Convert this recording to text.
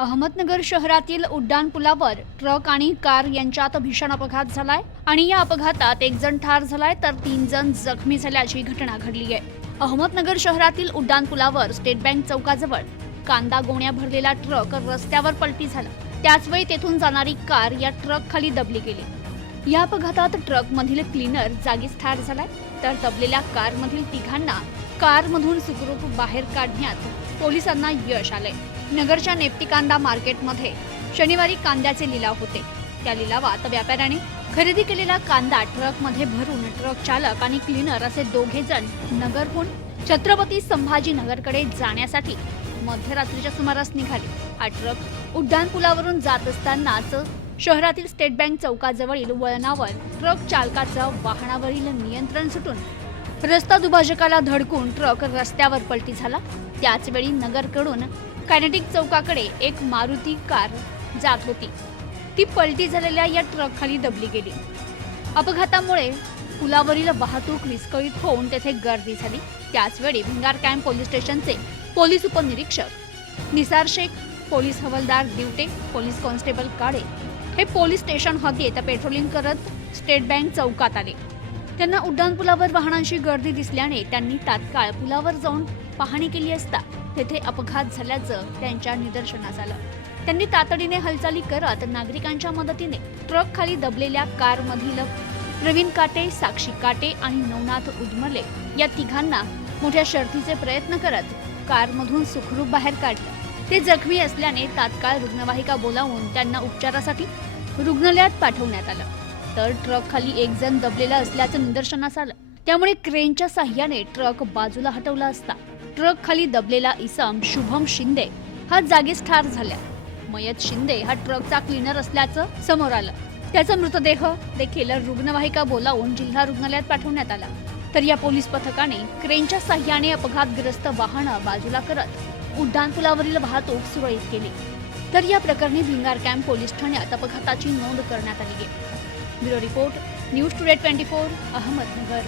अहमदनगर शहरातील उड्डाणपुलावर ट्रक आणि कार यांच्यात भीषण अपघात झालाय आणि या अपघातात एक जण ठार झालाय तर तीन जण जखमी झाल्याची घटना घडली आहे अहमदनगर शहरातील उड्डाणपुलावर स्टेट बँक चौकाजवळ कांदा गोण्या भरलेला ट्रक रस्त्यावर पलटी झाला. त्याचवेळी तेथून जाणारी कार या ट्रक खाली दबली गेली. या अपघातात ट्रक मधील क्लीनर जागीच ठार झालाय तर दबलेल्या कार मधील तिघांना कार मधून सुखरूप बाहेर काढण्यात पोलिसांना यश आलंय. नगरच्या नेपटी कांदा मार्केटमध्ये शनिवारी कांद्याचे लिलाव होते. त्या लिलावात व्यापाऱ्याने खरेदी केलेला कांदा ट्रकमध्ये भरून ट्रक चालक आणि क्लीनर असे दोघे जण नगरहून छत्रपती संभाजीनगरकडे जाण्यासाठी मध्यरात्रीच्या सुमारास निघाले. हा ट्रक उड्डाण पुलावरून जात असतानाच शहरातील स्टेट बँक चौकाजवळील वळणावर ट्रक चालकाचं वाहनावरील नियंत्रण सुटून रस्ता दुभाजकाला धडकून ट्रक रस्त्यावर पलटी झाला. त्याचवेळी नगरकडून कायनेटिक चौकाकडे एक मारुती कार जात होती. ती पलटी झालेल्या या ट्रक खाली दबली गेली. अपघातामुळे पुलावरील वाहतूक विस्कळीत होऊन तेथे गर्दी झाली. त्याचवेळी भिंगार कॅम्प पोलीस स्टेशनचे पोलीस उपनिरीक्षक निसार शेख पोलीस हवालदार दिवटे पोलीस कॉन्स्टेबल काळे हे पोलीस स्टेशन हद्दीत पेट्रोलिंग करत स्टेट बँक चौकात आले. त्यांना उड्डाणपुलावर वाहनांची गर्दी दिसल्याने त्यांनी तात्काळ पुलावर जाऊन पाहणी केली असता तेथे अपघात झाल्याचं त्यांच्या निदर्शनास आलं. त्यांनी तातडीने हालचाली करत नागरिकांच्या मदतीने ट्रक खाली दबलेल्या कारमधील प्रवीण काटे साक्षी काटे आणि नवनाथ उदमले या तिघांना मोठ्या शर्थीचे प्रयत्न करत कारमधून सुखरूप बाहेर काढलं. ते जखमी असल्याने तात्काळ रुग्णवाहिका बोलावून त्यांना उपचारासाठी रुग्णालयात पाठवण्यात आलं. तर ट्रक खाली एक जण दबलेला असल्याचं निदर्शनास आलं. त्यामुळे क्रेनच्या साह्याने ट्रक बाजूला हटवला असता ट्रक खाली दबलेला इसम शुभम शिंदे हा जागीच ठार झाला. मयत शिंदे हा ट्रकचा क्लीनर असल्याचं समोर आलं. त्याचा मृतदेह देखील रुग्णवाहिका बोलावून जिल्हा रुग्णालयात पाठवण्यात आला. तर या पोलीस पथकाने क्रेनच्या साह्याने अपघातग्रस्त वाहनं बाजूला करत उड्डाणपुलावरील वाहतूक सुरळीत केली. तर या प्रकरणी भिंगार कॅम्प पोलीस ठाण्यात अपघाताची नोंद करण्यात आली आहे. Bureau report news today twenty four Ahmednagar.